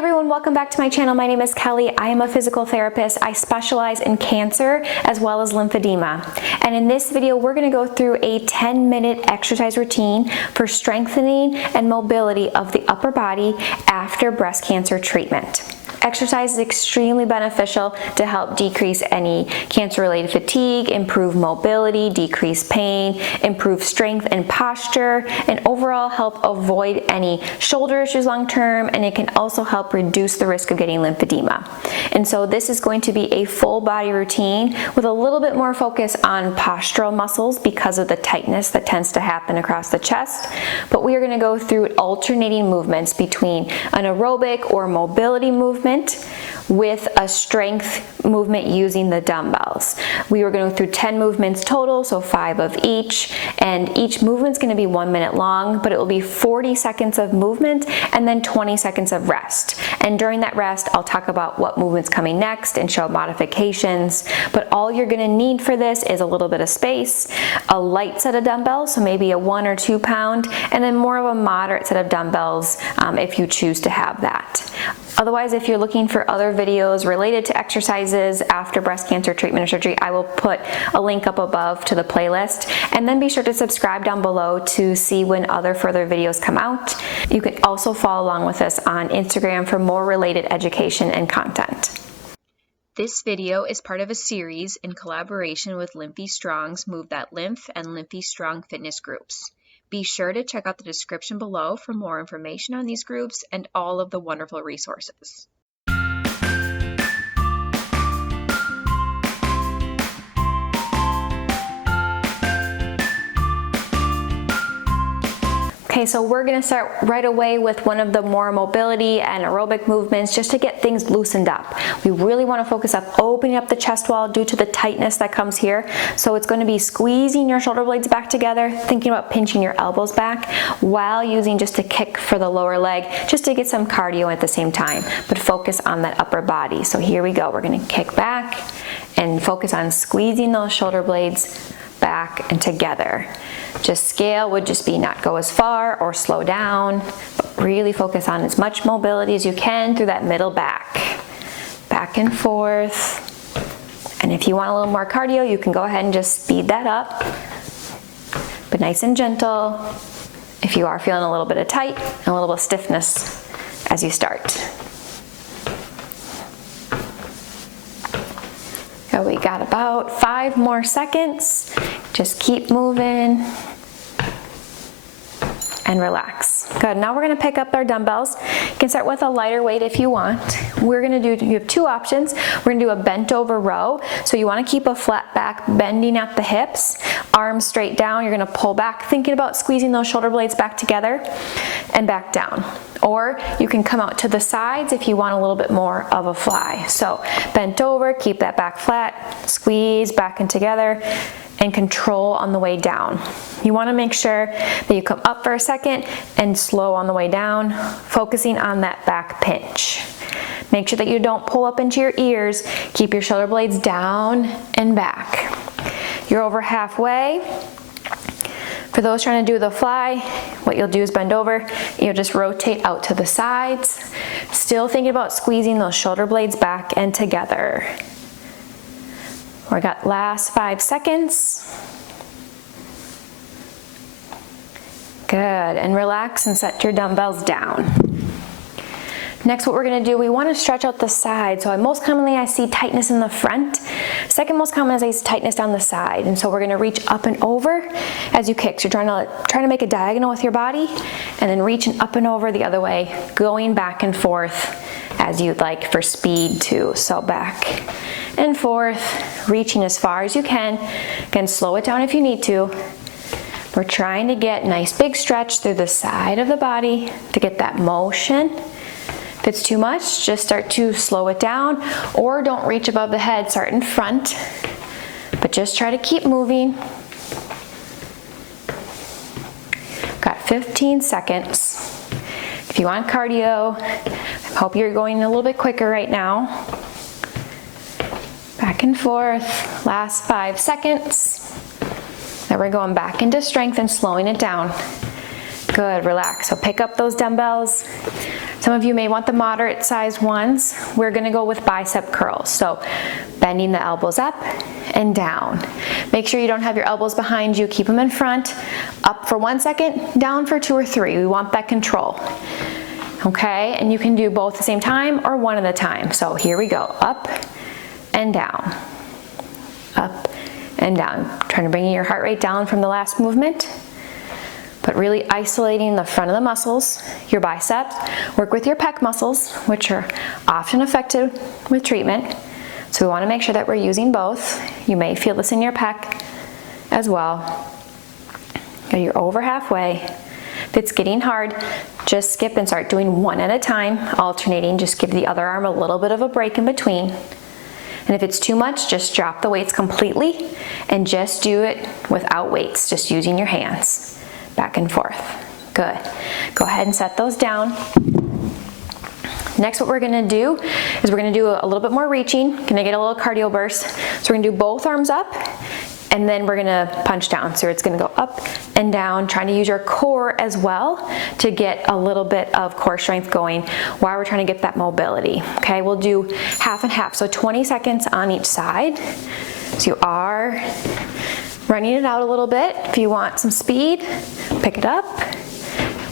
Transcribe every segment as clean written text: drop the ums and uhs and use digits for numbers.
everyone, welcome back to my channel. My name is Kelly. I am a physical therapist. I specialize in cancer as well as lymphedema. And in this video, we're going to go through a 10-minute exercise routine for strengthening and mobility of the upper body after breast cancer treatment. Exercise is extremely beneficial to help decrease any cancer-related fatigue, improve mobility, decrease pain, improve strength and posture, and overall help avoid any shoulder issues long-term, and it can also help reduce the risk of getting lymphedema. And so this is going to be a full body routine with a little bit more focus on postural muscles because of the tightness that tends to happen across the chest. But we are going to go through alternating movements between an aerobic or mobility movement with a strength movement using the dumbbells. We are going to go through 10 movements total, so 5 of each, and each movement's going to be 1 minute long, but it will be 40 seconds of movement and then 20 seconds of rest. And during that rest, I'll talk about what movement's coming next and show modifications, but all you're going to need for this is a little bit of space, a light set of dumbbells, so maybe a 1 or 2 pound, and then more of a moderate set of dumbbells if you choose to have that. Otherwise, if you're looking for other videos related to exercises after breast cancer treatment or surgery, I will put a link up above to the playlist, and then be sure to subscribe down below to see when other further videos come out. You can also follow along with us on Instagram for more related education and content. This video is part of a series in collaboration with Lymphie Strong's Move That Lymph and Lymphie Strong fitness groups. Be sure to check out the description below for more information on these groups and all of the wonderful resources. Okay, so we're going to start right away with one of the more mobility and aerobic movements just to get things loosened up. We really want to focus on opening up the chest wall due to the tightness that comes here. So it's going to be squeezing your shoulder blades back together, thinking about pinching your elbows back while using just a kick for the lower leg, just to get some cardio at the same time, but focus on that upper body. So here we go. We're going to kick back and focus on squeezing those shoulder blades back and together. Just scale would just be not go as far or slow down, but really focus on as much mobility as you can through that middle back. Back and forth. And if you want a little more cardio, you can go ahead and just speed that up, but nice and gentle if you are feeling a little bit of tight and a little bit of stiffness as you start. So we got about 5 more seconds. Just keep moving and relax. Good. Now we're going to pick up our dumbbells. You can start with a lighter weight if you want. We're going to do, you have 2 options. We're going to do a bent over row. So you want to keep a flat back, bending at the hips, arms straight down. You're going to pull back, thinking about squeezing those shoulder blades back together and back down. Or you can come out to the sides if you want a little bit more of a fly. So bent over, keep that back flat, squeeze back and together, and control on the way down. You want to make sure that you come up for a second and slow on the way down, focusing on that back pinch. Make sure that you don't pull up into your ears. Keep your shoulder blades down and back. You're over halfway. For those trying to do the fly, what you'll do is bend over. You'll just rotate out to the sides. Still thinking about squeezing those shoulder blades back and together. We got last 5 seconds. Good, and relax and set your dumbbells down. Next, what we're going to do, we want to stretch out the side. So most commonly I see tightness in the front. Second most common is I see tightness down the side. And so we're going to reach up and over as you kick. So you're trying to make a diagonal with your body, and then reaching up and over the other way, going back and forth as you'd like for speed too. So back and forth, reaching as far as you can. Again, slow it down if you need to. We're trying to get nice big stretch through the side of the body to get that motion. If it's too much, just start to slow it down, or don't reach above the head, start in front, but just try to keep moving. Got 15 seconds. If you want cardio, I hope you're going a little bit quicker right now. Back and forth, last 5 seconds. Then we're going back into strength and slowing it down. Good, relax. So pick up those dumbbells. Some of you may want the moderate sized ones. We're gonna go with bicep curls. So bending the elbows up and down. Make sure you don't have your elbows behind you. Keep them in front. Up for 1 second, down for 2 or 3. We want that control. Okay, and you can do both at the same time or one at a time. So here we go, up and down, up and down. Trying to bring your heart rate down from the last movement, but really isolating the front of the muscles, your biceps. Work with your pec muscles, which are often affected with treatment. So we want to make sure that we're using both. You may feel this in your pec as well. You're over halfway. If it's getting hard, just skip and start doing one at a time, alternating. Just give the other arm a little bit of a break in between. And if it's too much, just drop the weights completely and just do it without weights, just using your hands. Back and forth. Good. Go ahead and set those down. Next, what we're gonna do is we're gonna do a little bit more reaching. Gonna get a little cardio burst. So we're gonna do both arms up, and then we're gonna punch down. So it's gonna go up and down, trying to use your core as well to get a little bit of core strength going while we're trying to get that mobility. Okay, we'll do half and half, so 20 seconds on each side. So you are running it out a little bit. If you want some speed, pick it up.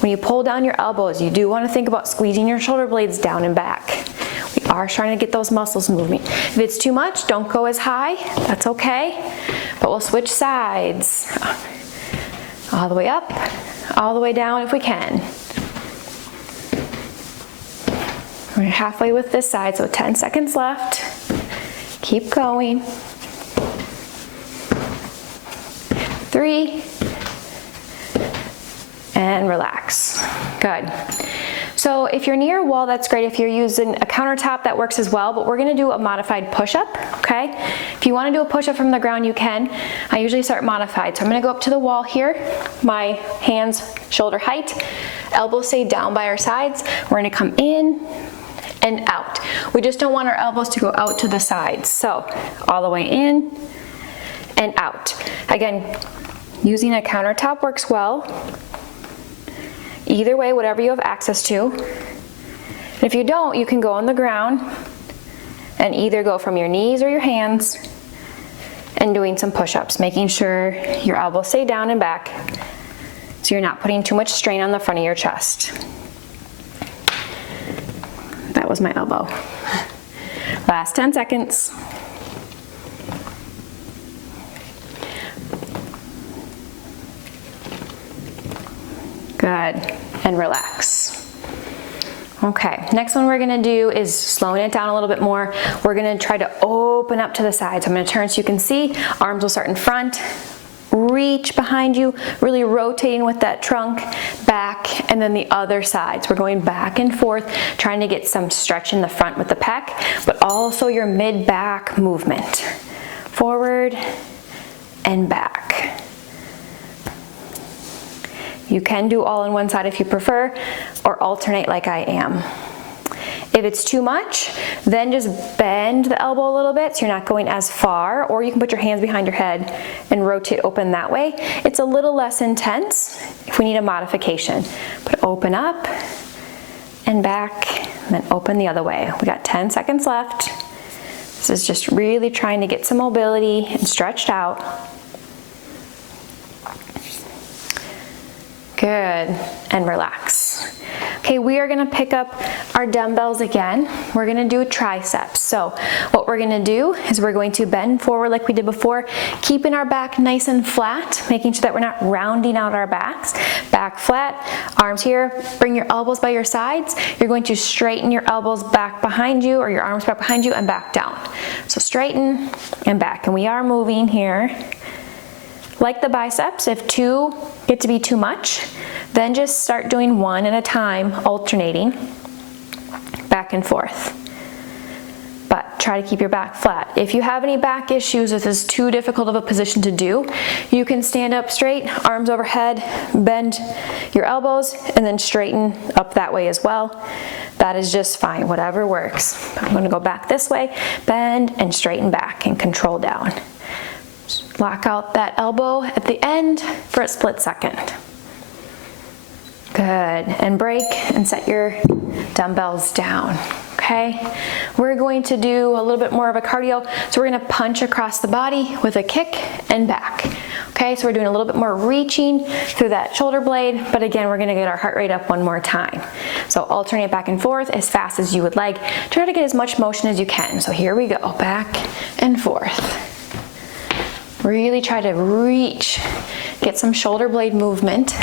When you pull down your elbows, you do want to think about squeezing your shoulder blades down and back. We are trying to get those muscles moving. If it's too much, don't go as high. That's okay. But we'll switch sides. All the way up, all the way down if we can. We're halfway with this side, so 10 seconds left. Keep going. 3, and relax. Good. So if you're near a wall, that's great. If you're using a countertop, that works as well, but we're gonna do a modified push-up, okay? If you wanna do a push-up from the ground, you can. I usually start modified. So I'm gonna go up to the wall here, my hands shoulder height, elbows stay down by our sides. We're gonna come in and out. We just don't want our elbows to go out to the sides. So all the way in and out. Again, using a countertop works well. Either way, whatever you have access to. And if you don't, you can go on the ground and either go from your knees or your hands and doing some push-ups, making sure your elbows stay down and back so you're not putting too much strain on the front of your chest. That was my elbow. Last 10 seconds. Good, and relax. Okay, next one we're gonna do is slowing it down a little bit more. We're gonna try to open up to the sides. I'm gonna turn so you can see. Arms will start in front, reach behind you, really rotating with that trunk, back, and then the other sides. We're going back and forth, trying to get some stretch in the front with the pec, but also your mid-back movement. Forward and back. You can do all on one side if you prefer, or alternate like I am. If it's too much, then just bend the elbow a little bit so you're not going as far, or you can put your hands behind your head and rotate open that way. It's a little less intense if we need a modification. But open up and back, and then open the other way. We got 10 seconds left. This is just really trying to get some mobility and stretched out. Good, and relax. Okay, we are gonna pick up our dumbbells again. We're gonna do triceps. So what we're gonna do is we're going to bend forward like we did before, keeping our back nice and flat, making sure that we're not rounding out our backs. Back flat, arms here, bring your elbows by your sides. You're going to straighten your elbows back behind you, or your arms back behind you, and back down. So straighten and back, and we are moving here. Like the biceps, if two get to be too much, then just start doing one at a time, alternating back and forth. But try to keep your back flat. If you have any back issues, if this is too difficult of a position to do, you can stand up straight, arms overhead, bend your elbows, and then straighten up that way as well. That is just fine, whatever works. I'm gonna go back this way, bend and straighten back and control down. Lock out that elbow at the end for a split second. Good, and break and set your dumbbells down, okay? We're going to do a little bit more of a cardio, so we're gonna punch across the body with a kick and back. Okay, so we're doing a little bit more reaching through that shoulder blade, but again, we're gonna get our heart rate up one more time. So alternate back and forth as fast as you would like. Try to get as much motion as you can. So here we go, back and forth. Really try to reach, get some shoulder blade movement.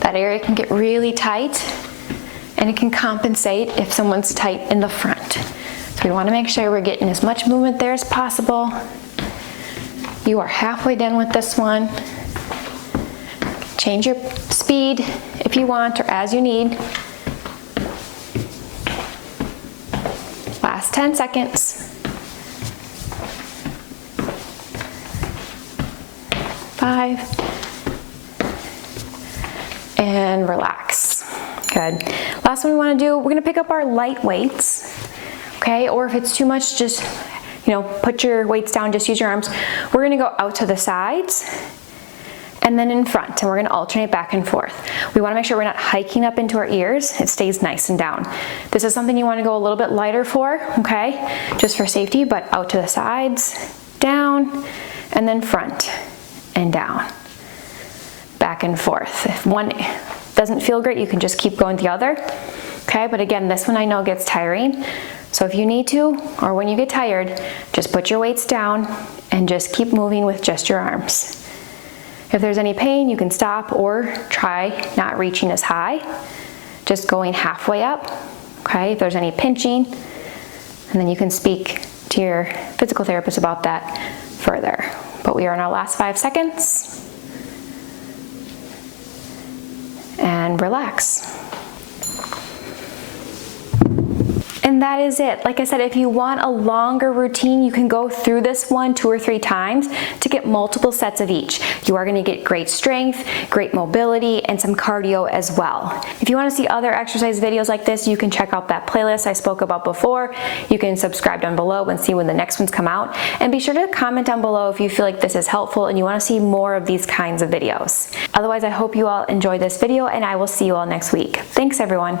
That area can get really tight, and it can compensate if someone's tight in the front. So we wanna make sure we're getting as much movement there as possible. You are halfway done with this one. Change your speed if you want or as you need. Last 10 seconds. 5. And relax. Good. Last one we want to do, we're going to pick up our light weights. Okay, or if it's too much, just put your weights down, just use your arms. We're gonna go out to the sides and then in front, and we're gonna alternate back and forth. We wanna make sure we're not hiking up into our ears. It stays nice and down. This is something you wanna go a little bit lighter for, okay? Just for safety, but out to the sides, down, and then front and down. Back and forth. If one doesn't feel great, you can just keep going the other, okay? But again, this one I know gets tiring. So if you need to, or when you get tired, just put your weights down and just keep moving with just your arms. If there's any pain, you can stop or try not reaching as high, just going halfway up, okay? If there's any pinching, and then you can speak to your physical therapist about that further. But we are in our last 5 seconds. And relax. And that is it. Like I said, if you want a longer routine, you can go through this one 2 or 3 times to get multiple sets of each. You are going to get great strength, great mobility, and some cardio as well. If you want to see other exercise videos like this, you can check out that playlist I spoke about before. You can subscribe down below and see when the next ones come out. And be sure to comment down below if you feel like this is helpful and you want to see more of these kinds of videos. Otherwise, I hope you all enjoyed this video, and I will see you all next week. Thanks, everyone.